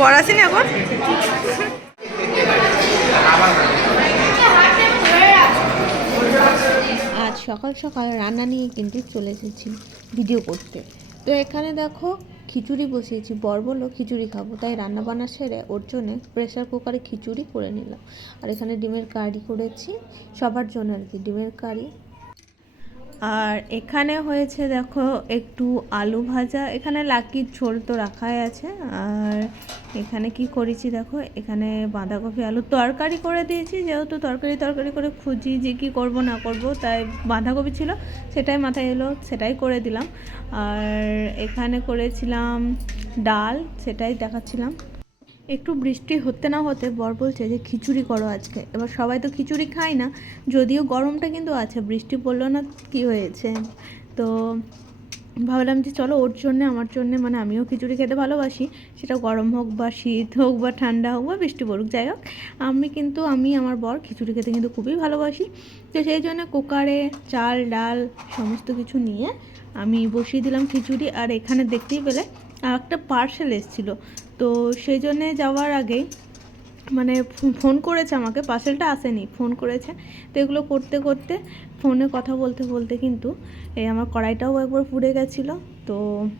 বর আসেনি আজ সকাল সকাল রান্না নিয়ে কিন্তু চলে এসেছি ভিডিও করতে। তো এখানে দেখো খিচুড়ি বসিয়েছি। বর বলল, খিচুড়ি খাব। তাই রান্না বান্না সেরে ওর জন্যে প্রেশার কুকারে খিচুড়ি করে নিলাম। আর এখানে ডিমের কারি করেছি। সবার জন্য আর কি, ডিমের কারি আর এখানে হয়েছে দেখো একটু আলু ভাজা, এখানে লাকির ঝোল তো রাখাই আছে। আর এখানে কি করেছি দেখো, এখানে বাঁধাকপি আলু তরকারি করে দিয়েছি, যেহেতু তরকারি তরকারি করে খুঁজি যে কি করব, না করব, তাই বাঁধাকপি ছিল, সেটাই মাথায় এলো, সেটাই করে দিলাম। আর এখানে করেছিলাম ডাল, সেটাই দেখাচ্ছিলাম। একটু বৃষ্টি হতে না হতে বর বলছে যে, খিচুড়ি করো আজকে। এবার সবাই তো খিচুড়ি খায় না, যদিও গরমটা কিন্তু আছে, বৃষ্টি পড়ল না, কি হয়েছে? তো ভাবলাম যে, চলো ওর জন্যে, আমার জন্যে মানে আমিও খিচুড়ি খেতে ভালোবাসি। সেটা গরম হোক বা শীত হোক বা ঠান্ডা হোক বা বৃষ্টি পড়ুক, যাই হোক। আমি কিন্তু, আমি, আমার বর খিচুড়ি খেতে কিন্তু খুবই ভালোবাসি। তো সেই জন্য কুকারে চাল, ডাল সমস্ত কিছু নিয়ে আমি বসিয়ে দিলাম খিচুড়ি। আর এখানে দেখতেই পেলে একটা পার্সেল এসেছিল। তো সেই জন্যে যাওয়ার আগেই মানে ফোন করেছে আমাকে পার্সেলটা আসেনি, ফোন করেছে। তো এগুলো করতে করতে ফোনে কথা বলতে বলতে কিন্তু এই আমার কড়াইটাও একবার পুড়ে গেছিল। তো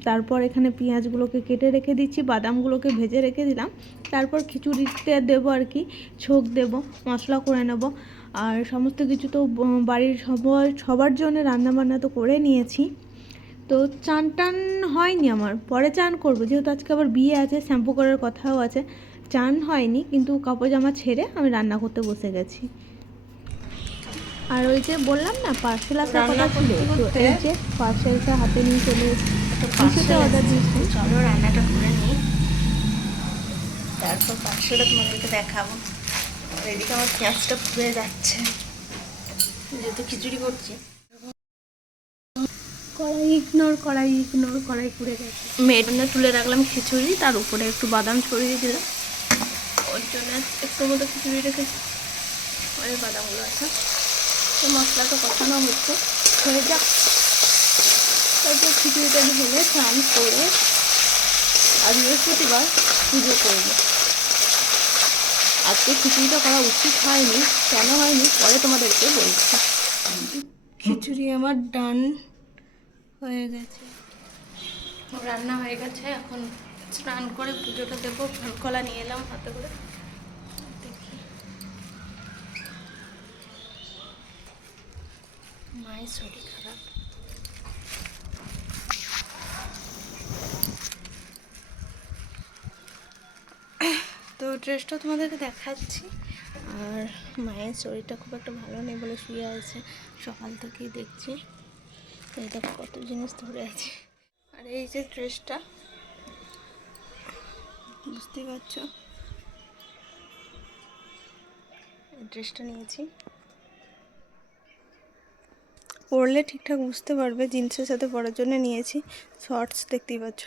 তারপর এখানে পেঁয়াজগুলোকে কেটে রেখে দিচ্ছি, বাদামগুলোকে ভেজে রেখে দিলাম। তারপর খিচুড়িতে দেবো আর কি, ছোক দেবো, মশলা করে নেব। আর সমস্ত কিছু তো বাড়ির সবার সবার জন্য রান্নাবান্না তো করে নিয়েছি। তো চান টান হয়নি আমার। পরে চান করব। যেহেতু আজকে আবার বিয়ে আছে শ্যাম্পু করার কথাও আছে। চান হয়নি কিন্তু কাপড় জামা ছেড়ে আমি রান্না করতে বসে গেছি। আর ওই যে বললাম না পার্সেল আসার কথা ছিল? তো এই যে পার্সেলটা হাতে নিয়ে চলে এসেছি। কিছুতে অর্ডার দিয়েছি। চলো রান্নাটা করে নিই। তারপর পার্সেলটা তোমাদেরকে দেখাবো। এদিকে আমার পেঁয়াজটা পুড়ে যাচ্ছে। যেহেতু খিচুড়ি করছি। কড়াই ইগনোর কড়াই ইগনোর কড়াই পুড়ে গেছে। মেরুনে তুলে রাখলাম খিচুড়ি, তার উপরে একটু বাদাম ছড়িয়ে দিলাম। ওই জন্য একটু মতো খিচুড়ি রেখেছি। ওই বাদামগুলো আছে। তো মশলাটা কষানো হচ্ছে। হয়ে যাক। তারপর খিচুড়িটা ঢেলে স্নান করে আর বৃহস্পতিবার পুজো করব। আজকে খিচুড়িটা করা উচিত হয়নি, কেন হয়নি, পরে তোমাদেরকে বলছি। খিচুড়ি আমার ডান হয়ে গেছে। রান্না হয়ে গেছে, এখন স্নান করে পুজোটা দেবো কলা নিয়ে এলাম হাতে করে। মায়ের শরীর খারাপ। তো ড্রেসটা তোমাদেরকে দেখাচ্ছি। আর মায়ের শরীরটা খুব একটা ভালো নেই বলে শুয়ে আছে, সকাল থেকেই দেখছি। এই দেখো কত জিনিস ধরে আছে। আর এই যে ড্রেসটা, বুঝতেই পারছ? ড্রেসটা নিয়েছি। পরলে ঠিকঠাক বুঝতে পারবে, জিন্সের সাথে পরার জন্য নিয়েছি। শর্টস দেখতেই পাচ্ছ।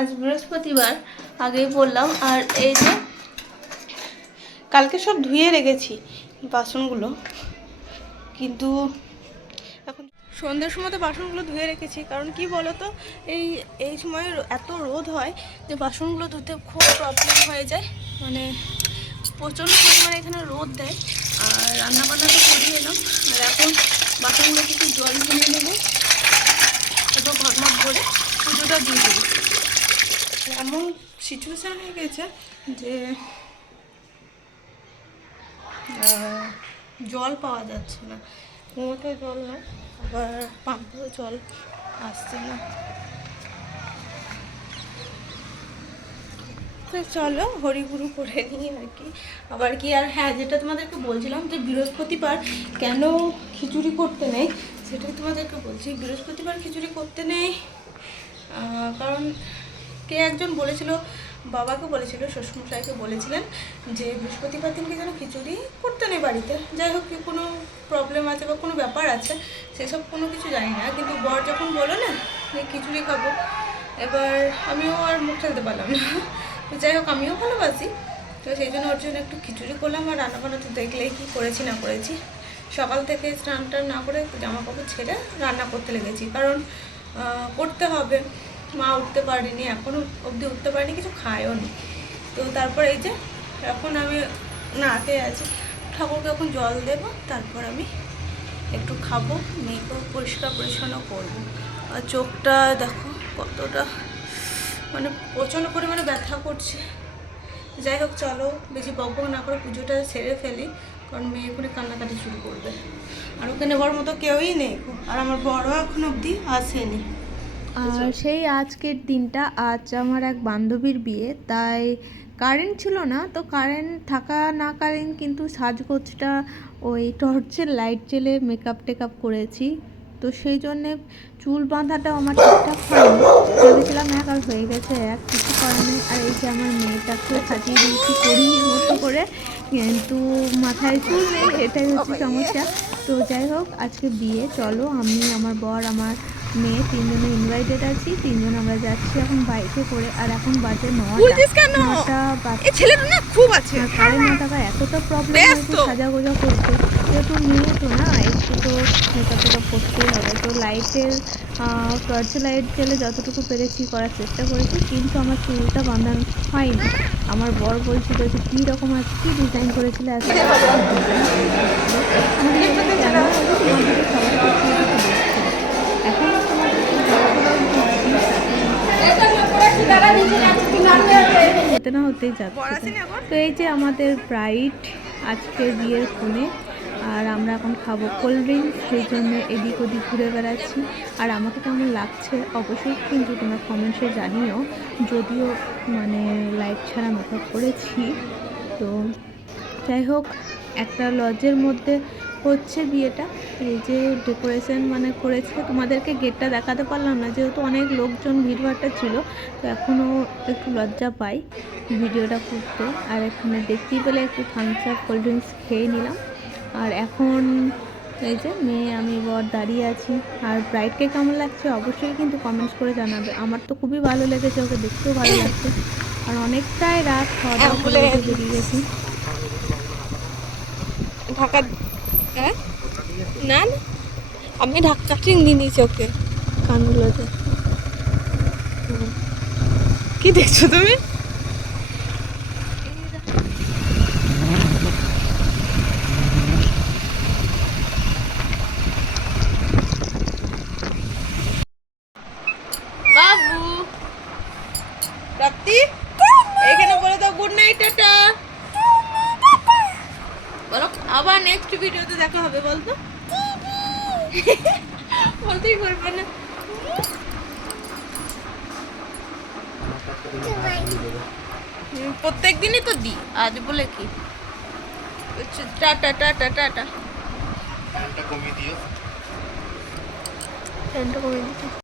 আজ বৃহস্পতিবার, আগেই বললাম, আর এই যে কালকে সব ধুয়ে রেখেছি বাসনগুলো, কিন্তু এখন সন্ধ্যের সময় তো বাসনগুলো ধুয়ে রেখেছি, কারণ কি বলো তো এই এই সময় এত রোদ হয় যে বাসনগুলো ধুতে খুব প্রবলেম হয়ে যায় মানে প্রচণ্ড পরিমাণে এখানে রোদ দেয়, আর রান্নাবান্না তো করিয়ে এলাম, আর এখন বাসনগুলোকে একটু জল কিনে নেব এবার ঘরমাপ ভরে পুজোটা দিয়ে দেবো। এমন সিচুয়েশান হয়ে গেছে যে জল পাওয়া যাচ্ছে না। কুয়োতে জল না, আবার পাম্পেও জল আসছে না। তো চলো, হরিগুরু করে নিই আর কি। আবার কি আর হ্যাঁ যেটা তোমাদেরকে বলছিলাম যে বৃহস্পতিবার কেন খিচুড়ি করতে নেই, সেটাই তোমাদেরকে বলছি। বৃহস্পতিবার খিচুড়ি করতে নেই কারণ কে একজন বলেছিল, বাবাকে বলেছিল শ্বশুরমশাইকে বলেছিলেন যে বৃহস্পতিবার দিনকে যেন খিচুড়ি করতে নেই বাড়িতে। যাই হোক কোনো প্রবলেম আছে বা কোনো ব্যাপার আছে, সেসব কোনো কিছু জানি না। কিন্তু বর যখন বলো না যে খিচুড়ি খাব, এবার আমিও আর মুখ ফেলতে পারলাম না। তো যাই হোক, আমিও ভালোবাসি। তো সেই জন্য ওর জন্য একটু খিচুড়ি করলাম আর রান্না বান্না তো দেখলেই কি করেছি না করেছি। সকাল থেকে স্নান টান না করে জামা কাপড় ছেড়ে রান্না করতে লেগেছি। কারণ করতে হবে। মা উঠতে পারেনি এখনও অবধি উঠতে পারেনি, কিছু খায়ও নি। তো তারপর এই যে, এখন আমি না খেয়ে আছি। ঠাকুরকে এখন জল দেবো, তারপর আমি একটু খাব, মেয়েকেও পরিষ্কার পরিচ্ছন্ন করব। আর চোখটা দেখো কতটা মানে প্রচণ্ড পরিমাণে ব্যথা করছে। যাই হোক, চলো বেশি বক না করে পুজোটা সেরে ফেলি, কারণ মেয়ে এখনই কান্নাকাটি শুরু করবে। আর ওকে নেবার মতো কেউই নেই আর আমার বড় এখন অবধি আসেনি। আর সেই আজকের দিনটা, আজ আমার এক বান্ধবীর বিয়ে, তাই কারেন্ট ছিল না, তো কারেন্ট থাকা না কারেন্ট কিন্তু সাজগোজটা ওই টর্চের লাইট জেলে মেকআপ টেকআপ করেছি। তো সেই জন্যে চুল বাঁধাটাও আমার ঠিকঠাক হয়নি। ভেবেছিলাম এক আর হয়ে গেছে এক, কিছু করে নেই। আর এই যে আমার মেয়েটাকে সাজিয়ে দিয়েছি করিয়ে মতো করে, কিন্তু মাথায় চুল নেই, এটাই হচ্ছে সমস্যা। তো যাই হোক, আজকে বিয়ে, চলো, আমি, আমার বর, আমার মেয়ে তিনজনে ইনভাইটেড আছি তিনজন আমরা যাচ্ছি এখন বাইকে করে আর এখন বাজে নটা নটা ছেলেটা না খুব আছে আর কারেন্ট না থাকা এতটা প্রবলেম সাজা গোজা করতে যেহেতু মেয়ে তো না একটু তো মেকআপ টেকআপ করতেই হবে তো লাইটের টর্চ লাইট গেলে যতটুকু পেরেছি করার চেষ্টা করেছি কিন্তু আমার চুলটা বাঁধানো হয়নি আমার বর বলছিল যে কী রকম আছে কী ডিজাইন করেছিল এত হতে না হতেই যাচ্ছে। তো এই যে আমাদের ব্রাইট আজকের বিয়ের ফোনে আর আমরা এখন খাব কোল্ড ড্রিঙ্ক সেই জন্য এদিক ওদিক ঘুরে বেড়াচ্ছি। আর আমাকে কেমন লাগছে অবশ্যই কিন্তু তোমরা কমেন্টসে জানিও। যদিও মানে লাইট ছাড়া মেকআপ করেছি, তো যাই হোক, একটা লজের মধ্যে হচ্ছে বিয়েটা। এই যে ডেকোরেশন মানে করেছে তোমাদেরকে গেটটা দেখাতে পারলাম না যেহেতু অনেক লোকজন ভিড়ভাড়টা ছিল তো এখনও একটু লজ্জা পাই ভিডিওটা করতে। আর এখানে দেখতেই পেলে একটু থামস আপ কোল্ড ড্রিঙ্কস খেয়ে নিলাম। আর এখন এই যে মেয়ে আমি বর দাঁড়িয়ে আছি। আর ব্রাইডকে কেমন লাগছে অবশ্যই কিন্তু কমেন্টস করে জানাবে। আমার তো খুবই ভালো লেগেছে ওকে দেখতেও ভালো লাগছে। আর অনেকটাই রাত খাওয়া দাওয়া করে বেরিয়ে গেছি। ঢাকা হ্যাঁ? না না। আমি ঢাকা দিয়ে নিয়েছি ওকে। কানগুলোতে। কি দেখছ তুমি বাবু প্রাপ্তি এখানে বলে দাও গুড নাইট টাটা বলো আবার নেক্সট ভিডিওতে দেখা হবে বলতো? বলতেই পারবে না। প্রত্যেক দিনই তো দিই আজ বলে কি? টাটা টাটা টাটা ফ্যানটা কমিয়ে দিও। ফ্যানটা কমিয়ে দিচ্ছি